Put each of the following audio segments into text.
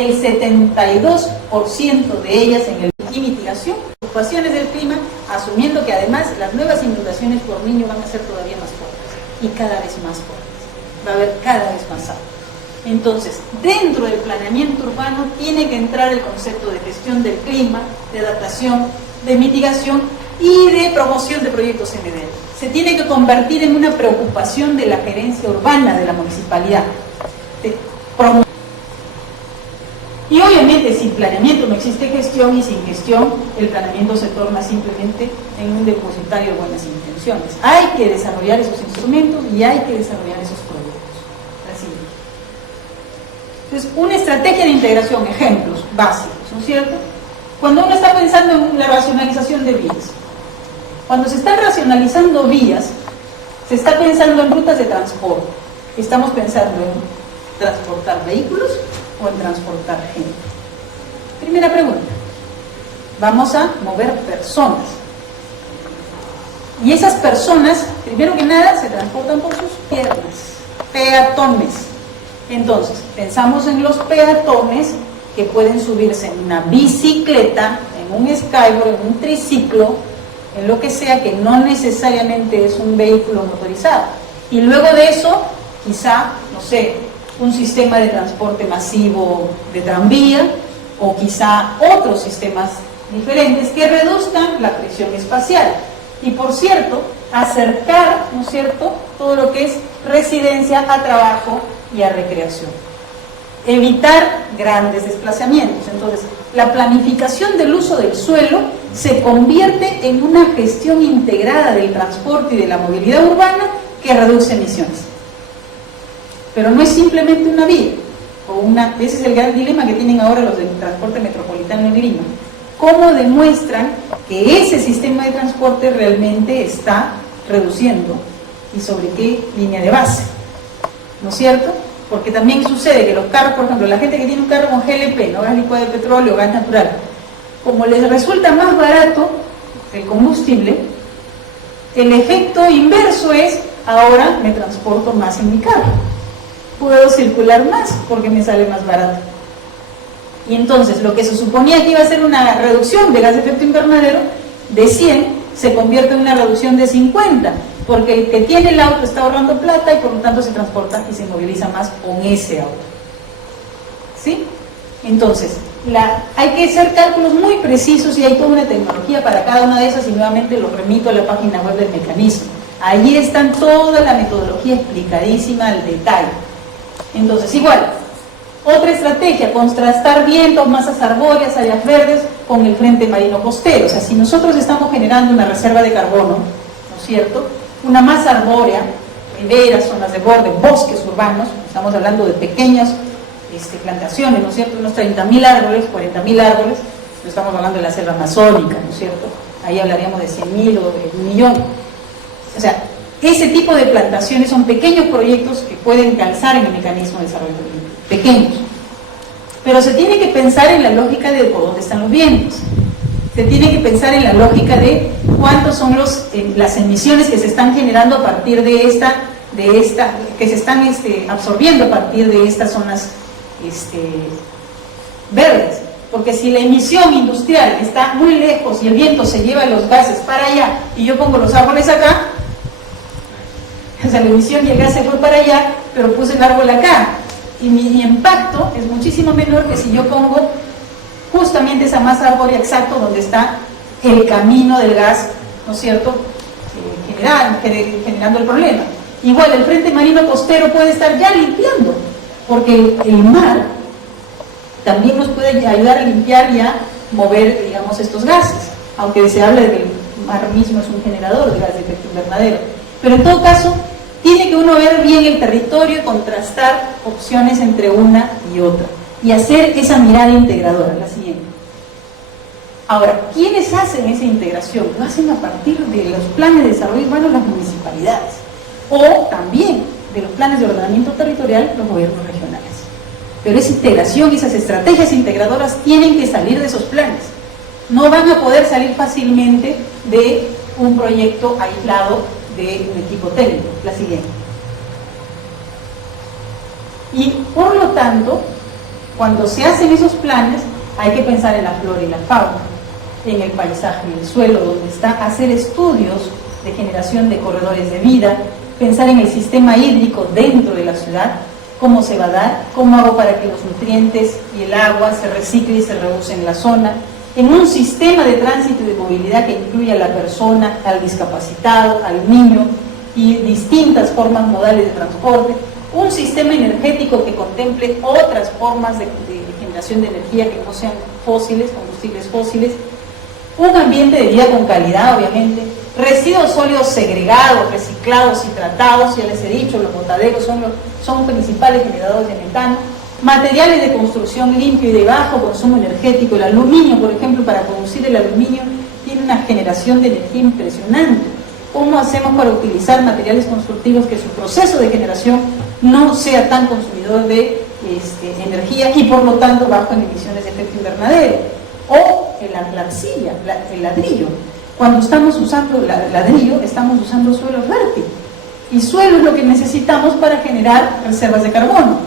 el 72% de ellas en el y mitigación, ocupaciones del clima, asumiendo que además las nuevas inundaciones por niño van a ser todavía más fuertes y cada vez más fuertes, va a haber cada vez más agua. Entonces, dentro del planeamiento urbano tiene que entrar el concepto de gestión del clima, de adaptación, de mitigación y de promoción de proyectos MDL. Se tiene que convertir en una preocupación de la gerencia urbana de la municipalidad. Y obviamente sin planeamiento no existe gestión, y sin gestión el planeamiento se torna simplemente en un depositario de buenas intenciones. Hay que desarrollar esos instrumentos y hay que desarrollar esos proyectos. Así. Entonces, una estrategia de integración, ejemplos básicos, ¿no es cierto? Cuando uno está pensando en la racionalización de vías, cuando se están racionalizando vías, se está pensando en rutas de transporte. Estamos pensando en transportar vehículos o en transportar gente. Primera pregunta. Vamos a mover personas. Y esas personas, primero que nada, se transportan por sus piernas, peatones. Entonces, pensamos en los peatones que pueden subirse en una bicicleta, en un skateboard, en un triciclo, en lo que sea, que no necesariamente es un vehículo motorizado. Y luego de eso, quizá, no sé, un sistema de transporte masivo de tranvía, o quizá otros sistemas diferentes que reduzcan la presión espacial. Y por cierto, acercar, ¿no es cierto?, todo lo que es residencia a trabajo y a recreación. Evitar grandes desplazamientos. Entonces, la planificación del uso del suelo se convierte en una gestión integrada del transporte y de la movilidad urbana que reduce emisiones. Pero no es simplemente una vía, ese es el gran dilema que tienen ahora los del transporte metropolitano en Lima. ¿Cómo demuestran que ese sistema de transporte realmente está reduciendo? ¿Y sobre qué línea de base? ¿No es cierto? Porque también sucede que los carros, por ejemplo, la gente que tiene un carro con GLP, ¿no?, gas licuado de petróleo, gas natural, como les resulta más barato el combustible, el efecto inverso es: ahora me transporto más en mi carro, puedo circular más porque me sale más barato. Y entonces lo que se suponía que iba a ser una reducción de gas de efecto invernadero de 100 se convierte en una reducción de 50, porque el que tiene el auto está ahorrando plata y por lo tanto se transporta y se moviliza más con ese auto. ¿Sí? Entonces, hay que hacer cálculos muy precisos y hay toda una tecnología para cada una de esas, y nuevamente los remito a la página web del mecanismo. Allí está toda la metodología explicadísima al detalle. Entonces, igual, otra estrategia: contrastar vientos, masas arbóreas, áreas verdes con el frente marino costero. O sea, si nosotros estamos generando una reserva de carbono, ¿no es cierto?, una masa arbórea, riberas, zonas de borde, bosques urbanos, estamos hablando de pequeñas plantaciones, ¿no es cierto?, unos 30.000 árboles, 40.000 árboles, no estamos hablando de la selva amazónica, ¿no es cierto?, ahí hablaríamos de 100.000 o de 1 millón. O sea, ese tipo de plantaciones son pequeños proyectos que pueden calzar en el mecanismo de desarrollo sostenible, pequeños. Pero se tiene que pensar en la lógica de por dónde están los vientos. Se tiene que pensar en la lógica de cuántos son las emisiones que se están generando a partir de que se están absorbiendo a partir de estas zonas verdes. Porque si la emisión industrial está muy lejos y el viento se lleva los gases para allá y yo pongo los árboles acá, o sea, la emisión y el gas se fue para allá, pero puse el árbol acá, y mi impacto es muchísimo menor que si yo pongo justamente esa masa arbórea exacto donde está el camino del gas, ¿no es cierto?, generando el problema. Igual el frente marino costero puede estar ya limpiando, porque el mar también nos puede ayudar a limpiar y a mover, digamos, estos gases, aunque se habla de que el mar mismo es un generador de gas de efecto invernadero. Pero en todo caso, tiene que uno ver bien el territorio y contrastar opciones entre una y otra, y hacer esa mirada integradora, la siguiente. Ahora, ¿quiénes hacen esa integración? Lo hacen a partir de los planes de desarrollo urbano, las municipalidades, o también de los planes de ordenamiento territorial, los gobiernos regionales. Pero esa integración, esas estrategias integradoras tienen que salir de esos planes. No van a poder salir fácilmente de un proyecto aislado de un equipo técnico. La siguiente. Y por lo tanto, cuando se hacen esos planes, hay que pensar en la flora y la fauna, en el paisaje y el suelo, donde está, hacer estudios de generación de corredores de vida, pensar en el sistema hídrico dentro de la ciudad, cómo se va a dar, cómo hago para que los nutrientes y el agua se recicle y se reuse en la zona, en un sistema de tránsito y de movilidad que incluya a la persona, al discapacitado, al niño y distintas formas modales de transporte, un sistema energético que contemple otras formas de generación de energía que no sean fósiles, combustibles fósiles, un ambiente de vida con calidad, obviamente, residuos sólidos segregados, reciclados y tratados, ya les he dicho, los botaderos son principales generadores de metano, materiales de construcción limpio y de bajo consumo energético, el aluminio, por ejemplo, para producir el aluminio tiene una generación de energía impresionante. ¿Cómo hacemos para utilizar materiales constructivos que su proceso de generación no sea tan consumidor de energía y por lo tanto bajo en emisiones de efecto invernadero? O la arcilla, el ladrillo. Cuando estamos usando ladrillo, estamos usando suelo fértil. Y suelo es lo que necesitamos para generar reservas de carbono.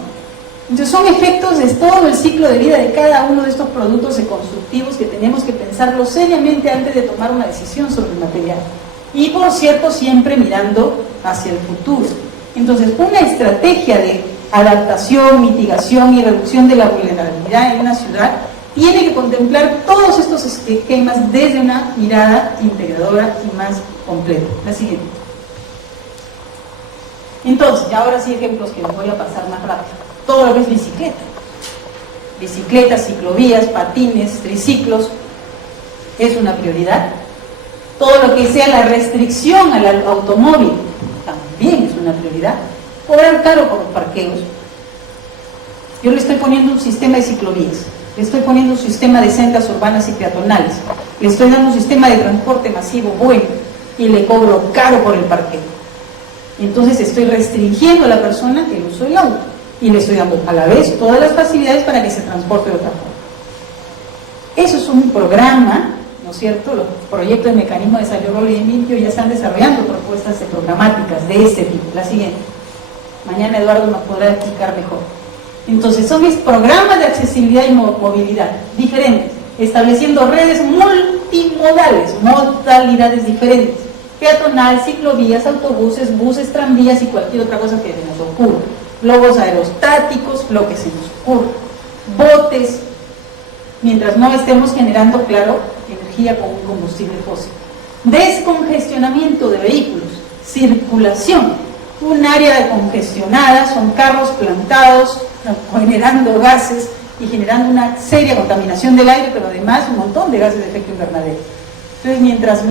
Entonces son efectos de todo el ciclo de vida de cada uno de estos productos constructivos que tenemos que pensarlo seriamente antes de tomar una decisión sobre el material. Y por cierto, siempre mirando hacia el futuro. Entonces, una estrategia de adaptación, mitigación y reducción de la vulnerabilidad en una ciudad tiene que contemplar todos estos esquemas desde una mirada integradora y más completa. La siguiente. Entonces, ahora sí ejemplos que les voy a pasar más rápido. Todo lo que es bicicleta. Bicicletas, ciclovías, patines, triciclos, es una prioridad. Todo lo que sea la restricción al automóvil también es una prioridad. Cobrar caro por los parqueos. Yo le estoy poniendo un sistema de ciclovías, le estoy poniendo un sistema de sendas urbanas y peatonales, le estoy dando un sistema de transporte masivo bueno y le cobro caro por el parqueo. Entonces estoy restringiendo a la persona el uso del auto y le estoy dando a la vez todas las facilidades para que se transporte de otra forma. Eso es un programa, ¿no es cierto? Los proyectos de mecanismo de desarrollo limpio ya están desarrollando propuestas programáticas de este tipo. La siguiente. Mañana Eduardo nos podrá explicar mejor. Entonces son mis programas de accesibilidad y movilidad diferentes, estableciendo redes multimodales, modalidades diferentes, peatonal, ciclovías, autobuses, buses, tranvías y cualquier otra cosa que se nos ocurra, globos aerostáticos, lo que se nos ocurra, botes, mientras no estemos generando, claro, energía con un combustible fósil. Descongestionamiento de vehículos, circulación, un área congestionada, son carros plantados, generando gases y generando una seria contaminación del aire, pero además un montón de gases de efecto invernadero. Entonces, mientras